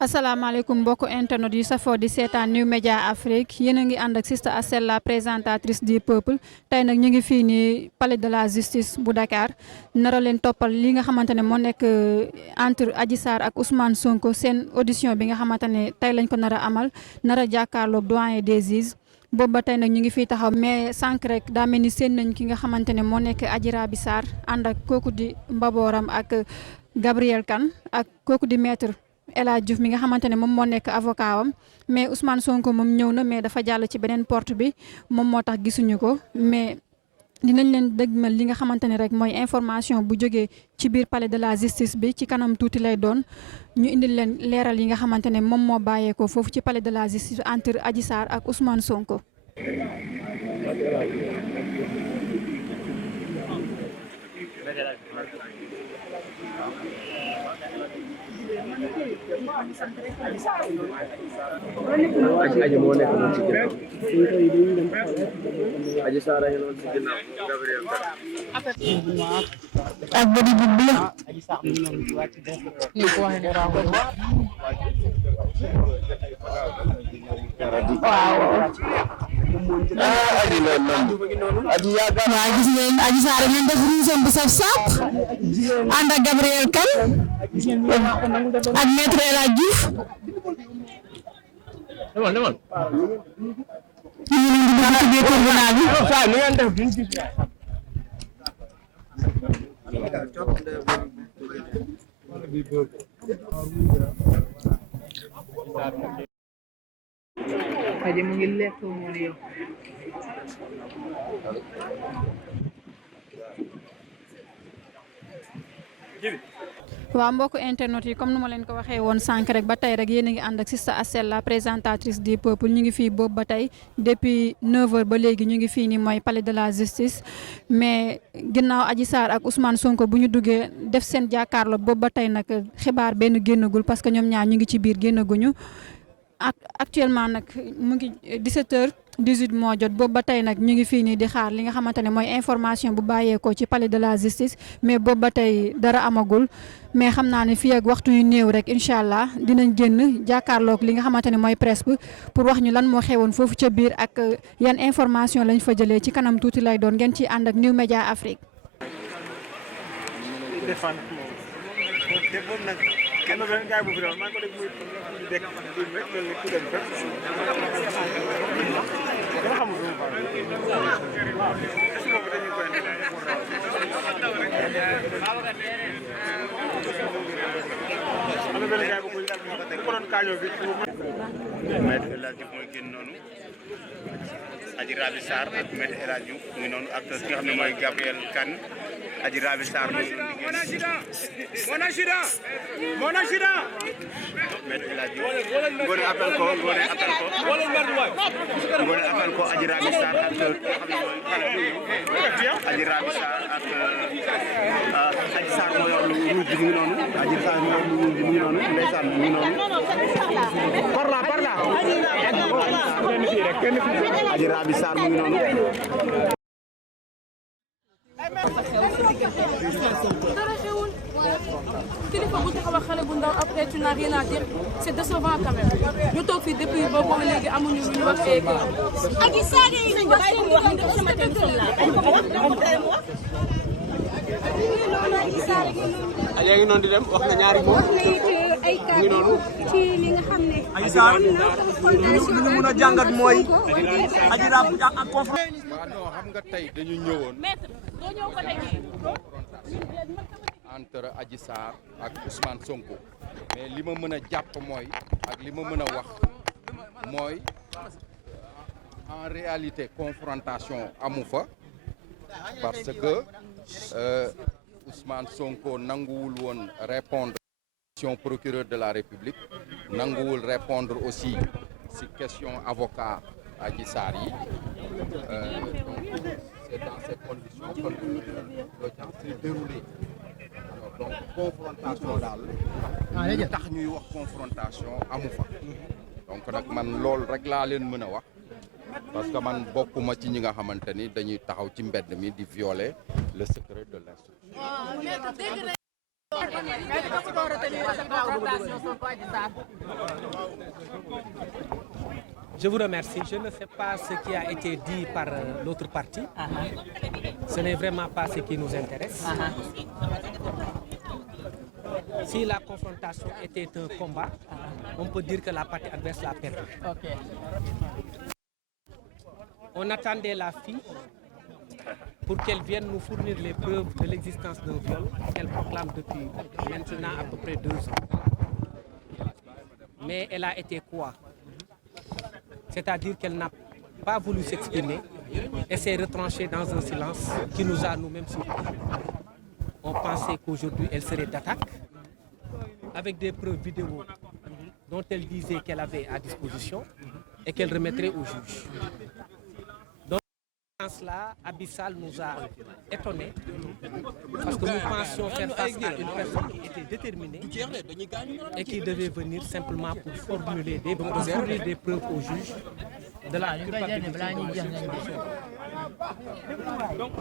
asalaamaaleykum mbokku internet yu safoo di seetaan New Media Afrique yéen a ngi ànd ak Sista Asel la présentatrice du peuple tey nag ñu ngi fii nii palais de la justice bu Dakar nara leen toppal li nga xamante ne moo nekk entre Adji Sarr ak Ousmane Sonko seen audition bi nga xamante ne tey lañ ko nar a amal nar a jàkkaarloog doyen des juges boobu ba tey nag ñu ngi fii taxaw mais sànq rek daa mel ni seen nañ ki nga xamante ne moo nekk Adji Raby Sarr ànd ak kooku di Mbabooram ak Gabriel Kane ak kooku di maître El Hadj Diouf mi nga xamante ne moom moo nekk avocat wam mais Ousmane Sonko moom ñëw na mais dafa jàll ci beneen porte bi moom moo tax gisuñu ko mais dinañ leen dëgmal li nga xamante ne rek mooy information bu jógee ci biir palais de la justice bi ci kanam tuuti lay doon ñu indil leen leeral yi nga xamante ne moom moo bàyyeekoo foofu ci palais de la justice entre Adji Sarr ak Ousmane Sonko. Aji moo nekk noonu ci ginnaaw Adji Sarr a ngi noonu ci ginnaaw Gabriel ak body bu bleu waaw gis ngeen Adji Sarr ngeen def ruusam bu saf sap ànd ak Gabriel Kane ak maître El Hadj Diouf ñu ngi leen di dugg ci biir tribunal bi saa nu ngeen def Aji mu ngi lekk moom yow. waaw mbokku internet yi comme nu ma leen ko waxee woon sànq rek ba tey rek yéen a ngi ànd ak Sista Asel la présentatrice du peuple ñu ngi fii boobu ba tey depuis 9h ba léegi ñu ngi fii nii mooy palais de la justice mais ginnaaw Adji Sarr ak Ousmane Sonko bu ñu duggee def seen jàkkaarloo boobu ba tey nag xibaar benn génnagul parce que ñoom ñaar ñu ngi ci biir génnaguñu actuellement nag mu ngi 17h18 moo jot boobu ba tey nag ñu ngi fii nii di xaar li nga xamante ne mooy information bu bàyyeekoo ci palais de la justice mais boobu ba tey dara amagul mais xam naa ne fii ak waxtu yu néew rek incha allah dinañ génn jàkkaarloog li nga xamante ne mooy presse bi pour wax ñu lan moo xewoon foofu ca biir ak yan information lañ fa jëlee ci kanam tuuti lay doon ngeen ciy ànd ak New Media Afrique. kenn benn gaay bu fi doon maa ngi ko dégg muy dekk di rek mel ni ku dem fépp kenn xamul lu mu baax waaw est-ce que boobu dañuy koy indi am na benn gaay bu ko doon kaajoo bi Maître El Hadj Diouf mooy génn noonu Adji Raby Sarr ak Maître El Hadj Diouf mu ngi noonu ak ki nga xam ne mooy Gabriel Kane Adji Raby Sarr mu ngi noonu di génn Maître El Hadj Diouf Ngoné appel ko Ngoné appel ko Adji Raby Sarr ak ki nga xam ne mooy Adji Raby Sarr ak Adji Sarr moo yor lu rouge bi mu ngi noonu Adji Sarr moo yor lu rouge bi mu ngi noonu ndeysaan mu ngi noonu par là Adji Raby Sarr mu ngi noonu kilifa bu taxaw ak xale bu ndaw après tu n'as rien à dire c'est décevant quand même ñu toog fii depuis boobu ba léegi amuñu lu ñu wax ak Adji Sarr yi ñu wax seen diggante sama téléphone la dañ ko wax Adji ngi noonu di dem wax na ñaari moom ay ngi noonu ci li nga xam ne Adji Sarr lu ñu mën a jàngat mooy Adji Raby ak conférence non xam nga tey dañu ñëwoon maître doo ñëw ko tey entre Adji Sarr ak Ousmane Sonko mais li ma mën a jàpp mooy ak li ma mën a wax mooy en réalité confrontation amu fa parce que Ousmane Sonko nanguwul woon répondre question procureur de la République nanguwul répondre aussi si question avocat Adji Sarr yi donc c'est dans ces conditions que l'audience s'est déroulée donc confrontation daal li tax ñuy wax confrontation amu fa donc nag man loolu rek laa leen mën a wax parce que man bokkuma ci ñi nga xamante ni dañuy taxaw ci mbedd mi di violer le secret de l'instruction Je vous remercie. Je ne sais pas ce qui a été dit par l'autre partie. Ce n'est vraiment pas ce qui nous intéresse. Si la confrontation était un combat, on peut dire que la partie adverse l'a perdu. On attendait la fille pour qu'elle vienne nous fournir les preuves de l'existence d'un viol qu'elle proclame depuis maintenant à peu près 2 ans. Mais elle a été quoi? C'est-à-dire qu'elle n'a pas voulu s'exprimer et s'est retranchée dans un silence qui nous a nous-mêmes surpris. On pensait qu'aujourd'hui elle serait d'attaque avec des preuves vidéo dont elle disait qu'elle avait à disposition et qu'elle remettrait au juge. Donc, dans ce sens-là, Abyssal nous a étonnés parce que nous pensions faire face à une personne qui était déterminée et qui devait venir simplement pour fournir des preuves au juge de la culpabilité.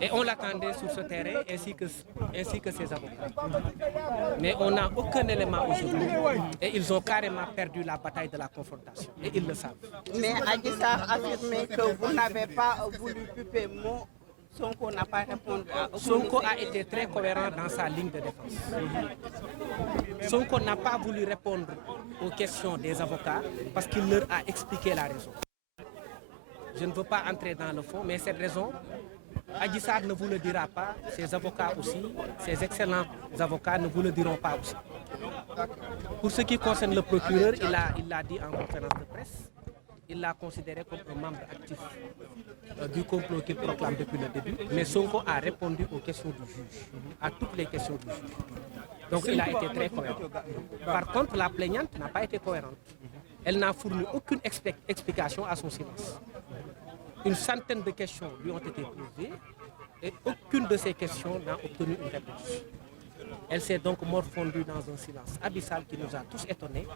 Et on l'attendait sur ce terrain ainsi que ses avocats. Mais on n'a aucun élément aujourd'hui et ils ont carrément perdu la bataille de la confrontation et ils le savent. Mais Adji Sarr a affirmé que vous n'avez pas voulu puper mot. Sonko n'a pas répondu à... Sonko a été très cohérent dans sa ligne de défense. Sonko n'a pas voulu répondre aux questions des avocats parce qu'il leur a expliqué la raison. Je ne veux pas entrer dans le fond, mais cette raison, Adji Sarr ne vous le dira pas, ses avocats aussi, ses excellents avocats ne vous le diront pas aussi. Pour ce qui concerne le procureur, il l'a dit en conférence de presse, il l'a considéré comme un membre actif du complot qu'il proclame depuis le début, mais Sonko a répondu aux questions du juge, à toutes les questions du juge. Donc il a été très cohérent. Par contre, la plaignante n'a pas été cohérente. Elle n'a fourni aucune explication à son silence. Une centaine de questions lui ont été posées et aucune de ces questions n'a obtenu une réponse. Elle s'est donc morfondue dans un silence abyssal qui nous a tous étonnés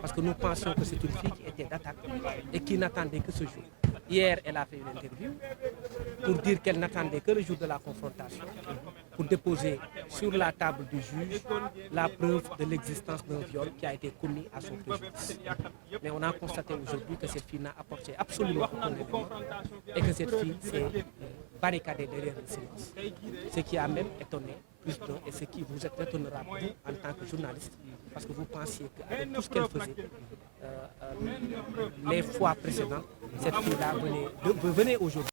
parce que nous pensions que c'est une fille qui était d'attaque et qui n'attendait que ce jour. Hier, elle a fait une interview pour dire qu'elle n'attendait que le jour de la confrontation pour déposer sur la table du juge la preuve de l'existence d'un viol qui a été commis à son préjudice. Mais on a constaté aujourd'hui que cette fille n'a apporté absolument aucun élément et que cette fille s'est barricadée derrière le silence. Ce qui a même étonné plus d'un et ce qui vous étonnera vous en tant que journaliste parce que vous pensiez qu'avec tout ce qu'elle faisait les fois précédentes, cette fille-là venait aujourd'hui.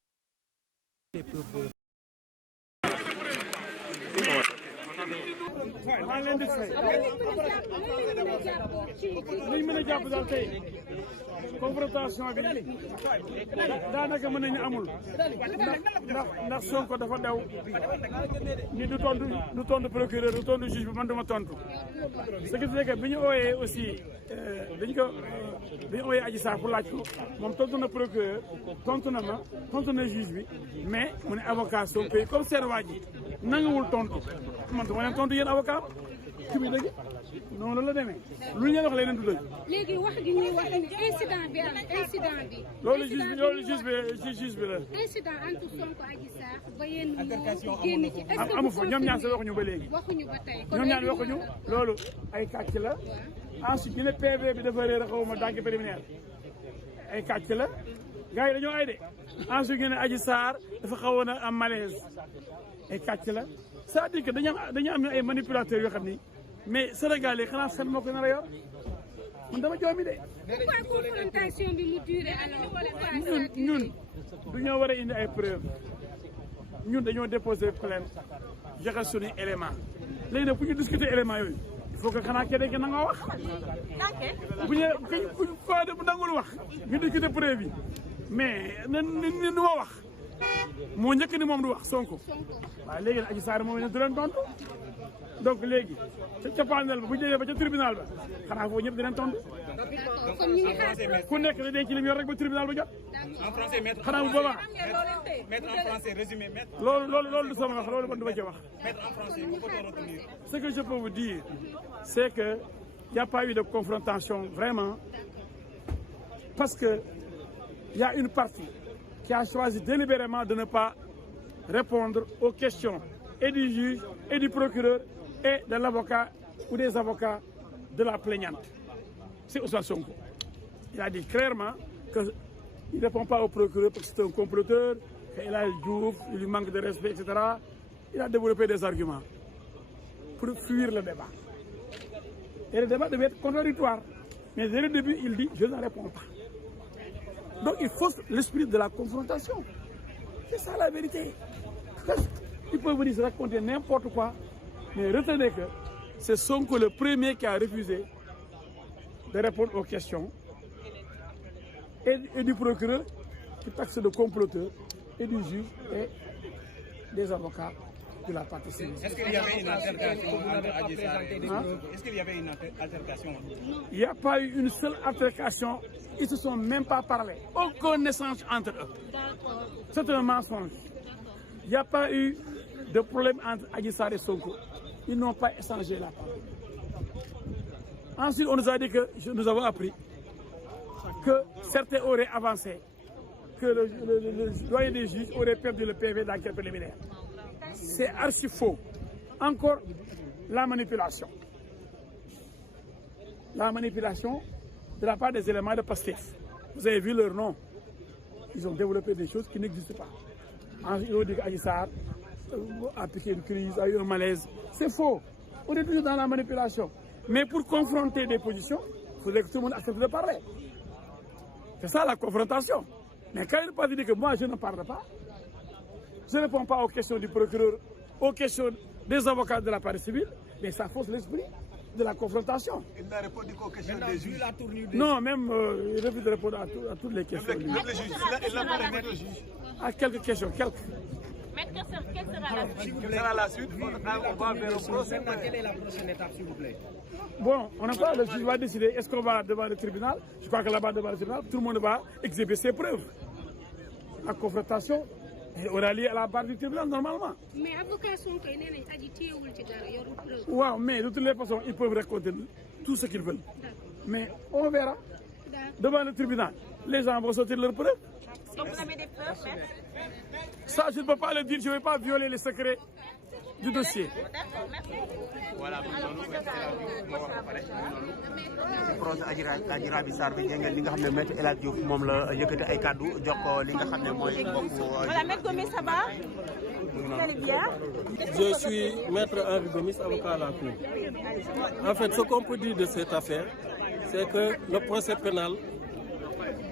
maa leen di fay liñ mën a jàpp daal tey confrontation bi daanaka mën nañu amul ndax Sonko dafa daw ni du tontu procureur du tontu juge bi man duma tontu ce qui fait que bi ñu ooyee aussi bi ñu ooyee Adji Sarr pour laaj ko moom tontu na procureur tontu na ma tontu na juge bi mais mu ne avocat Sonko yi comme seen waa ji nanguwul tontu man dama leen tontu yéen avocat ki bi dëgg noonu la demee lu ñu leen wax leneen du dëgg. léegi wax gi ñuy wax incident bi am incident bi. loolu juge bi la. incident entre Sonko Adji Sarr ba yéen ñu génn ci. est-ce que amu fa ñoom ñaar sa waxuñu ba léegi. waxuñu ba tey ñoom ñaar waxuñu loolu ay kàcc la. ensuite ñu ne PV bi dafa réer xaw ma dànk préliminaire ay kàcc la gars yi dañoo ay de ensuite ñu ne Adji Sarr dafa xawoon a am malaise ay kàcc la c'est-à-dire que dañu am ay manipulateurs yoo xam ni mais Sénégal yi xanaa seen moo ko nar a yor man dama joomi de. pourquoi confrontation bi mu duré alors. ñun dañoo war a indi ay preuves ñun dañoo déposer plainte joxe suñu élément léegi nag bu ñu discuter éléments yooyu il faut que xanaa keneen ki nangoo wax. bu ñu faa bu nangul wax ñu discuter preuve yi mais ni ma wax moo njëkk ni moom du wax Sonko waaw léegi nag Adji Sarr moom du leen tontu donc léegi ca panel ba bu ñu demee ba ca tribunal ba xanaa foofu ñëpp di leen tontu ku nekk da denc li mu yor rek ba tribunal ba jot. en français maître. xanaa bu boobaa. maître en français résumé maître. loolu du sama wax loolu man du ma ci wax. maître en français vous pouvez retenir. Ce que je peux vous dire c'est que y a pas eu de confrontation vraiment parce que y a une partie qui a choisi délibérément de ne pas répondre aux questions et du juge et du procureur et de l'avocat ou des avocats de la plaignante. C'est Ousmane Sonko. Il a dit clairement qu'il ne répond pas au procureur parce que c'est un comploteur, qu'il a le Diouf, il lui manque de respect, etc. Il a développé des arguments pour fuir le débat. Et le débat devait être contradictoire. Mais dès le début, il dit « je ne réponds pas ». Donc il fausse l'esprit de la confrontation. C'est ça la vérité. Ils peuvent venir se raconter n'importe quoi, mais retenez que c'est Sonko le premier qui a refusé de répondre aux questions et du procureur qui taxe de comploteur et du juge et des avocats de la partie civile. Est-ce qu'il y avait une altercation entre Adji Sarr et Est-ce qu'il y avait une altercation? Il n'y a pas eu une seule altercation. Ils ne se sont même pas parlé. Aucun échange entre eux. C'est un mensonge. Il n'y a pas eu de problème entre Adji Sarr et Sonko. Ils n'ont pas échangé la parole. Ensuite, on nous a dit que nous avons appris que certains auraient avancé, que le doyen des juges aurait perdu le PV d'enquête préliminaire. C'est archi faux. Encore la manipulation. La manipulation de la part des éléments de Pastef. Vous avez vu leur nom. Ils ont développé des choses qui n'existent pas. Ensuite, ils ont dit qu'Adji Sarr a piqué une crise, a eu un malaise. C'est faux. On est toujours dans la manipulation. Mais pour confronter des positions, il faudrait que tout le monde accepte de parler. C'est ça la confrontation. Mais quand il peut dire que moi je ne parle pas, je ne réponds pas aux questions du procureur, aux questions des avocats de la partie civile, mais ça fausse l'esprit de la confrontation. Il n'a répondu qu'aux questions des juges. Non, même il refuse de répondre à toutes les questions. Même les juges. Il n'a pas répondu aux juges. À quelques questions, quelques. Maître, quelle sera la suite? On va vers le procès. Quelle est la prochaine étape, s'il vous plaît? Bon, on n'a pas, le juge va décider, est-ce qu'on va devant le tribunal? Je crois que là-bas devant le tribunal, tout le monde va exhiber ses preuves. La confrontation aura lieu à la barre du tribunal normalement. Mais avocat Sonko nee nañ aji téyewul ci dara yorul preuve. Waaw, mais de toutes les façons, ils peuvent raconter tout ce qu'ils veulent. Mais on verra. Devant le tribunal, les gens vont sortir leurs preuves. Donc vous avez des preuves, maître? Ça, je ne peux pas le dire, je ne vais pas violer les secrets du dossier. Voilà. procès Adji Raby Sarr bi ngeen li nga xam ne maître El Hadji Diouf moom la yëkkati ay kàddu jox ko li nga xam ne mooy mbokku. Voilà, maître Gomis, ça va? Vous allez bien? Je suis maître Henri Gomis, avocat à la Cour. En fait, ce qu'on peut dire de cette affaire, c'est que le procès pénal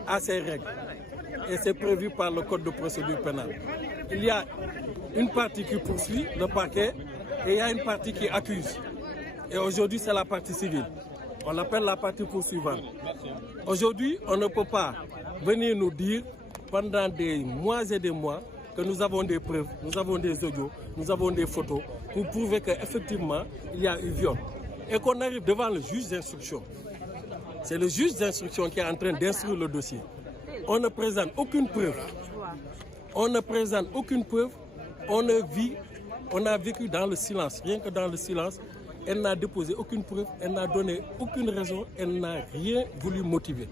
a ses règles et c'est prévu par le code de procédure pénale. Il y a une partie qui poursuit, le parquet, et il y a une partie qui accuse. Et aujourd'hui, c'est la partie civile. On l'appelle la partie poursuivante. Aujourd'hui, on ne peut pas venir nous dire pendant des mois et des mois que nous avons des preuves, nous avons des audios, nous avons des photos pour prouver qu'effectivement, il y a eu viol. Et qu'on arrive devant le juge d'instruction. C'est le juge d'instruction qui est en train d'instruire le dossier. On ne présente aucune preuve. On ne présente aucune preuve. On a vécu dans le silence, rien que dans le silence. Elle n'a déposé aucune preuve, elle n'a donné aucune raison, elle n'a rien voulu motiver.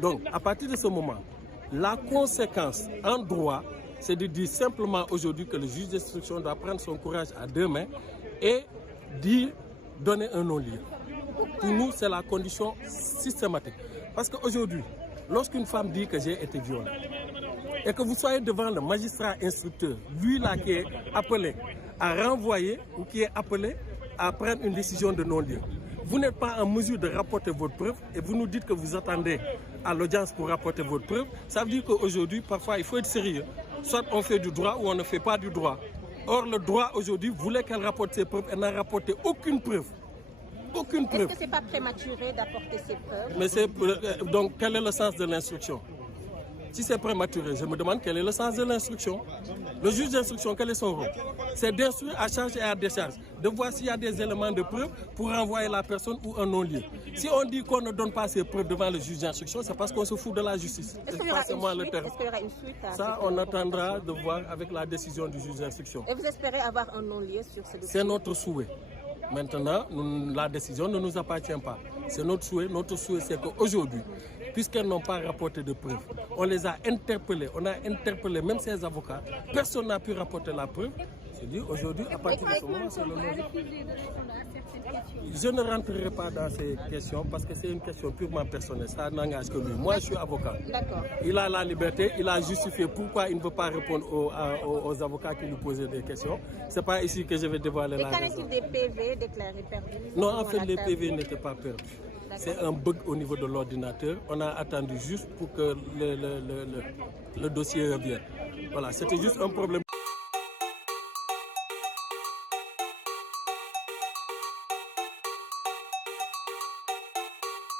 Donc, à partir de ce moment, la conséquence en droit, c'est de dire simplement aujourd'hui que le juge d'instruction doit prendre son courage à deux mains et donner un non-lieu. Pour nous, c'est la condition systématique. Parce qu'aujourd'hui, lorsqu'une femme dit que j'ai été violée, et que vous soyez devant le magistrat instructeur, lui là qui est appelé à renvoyer ou qui est appelé à prendre une décision de non-lieu, vous n'êtes pas en mesure de rapporter votre preuve et vous nous dites que vous attendez à l'audience pour rapporter votre preuve, ça veut dire qu'aujourd'hui, parfois, il faut être sérieux. Soit on fait du droit ou on ne fait pas du droit. Or, le droit aujourd'hui voulait qu'elle rapporte ses preuves, elle n'a rapporté aucune preuve. Aucune preuve. Est-ce que ce n'est pas prématuré d'apporter ces preuves? Mais donc, quel est le sens de l'instruction? Si c'est prématuré, je me demande quel est le sens de l'instruction. Le juge d'instruction, quel est son rôle? C'est d'instruire à charge et à décharge, de voir s'il y a des éléments de preuve pour renvoyer la personne ou un non-lieu. Si on dit qu'on ne donne pas ces preuves devant le juge d'instruction, c'est parce qu'on se fout de la justice. Est-ce qu'il y aura une suite? Ça, on attendra de voir avec la décision du juge d'instruction. Et vous espérez avoir un non-lieu sur ce dossier? C'est notre souhait. Maintenant, la décision ne nous appartient pas. C'est notre souhait. Notre souhait, c'est qu'aujourd'hui, puisqu'elles n'ont pas rapporté de preuves, on les a interpellés. On a interpellé même ces avocats. Personne n'a pu rapporter la preuve. Je dis aujourd'hui, à partir de ce moment, c'est le logique. Je ne rentrerai pas dans ces questions parce que c'est une question purement personnelle. Ça n'engage que lui. Moi, je suis avocat. Il a la liberté, il a justifié pourquoi il ne veut pas répondre aux avocats qui lui posaient des questions. Ce n'est pas ici que je vais dévoiler la raison. Et qu'en est-il des PV déclarés perdus? Non, en fait, les PV n'étaient pas perdus. C'est un bug au niveau de l'ordinateur. On a attendu juste pour que le dossier revienne. Voilà, c'était juste un problème.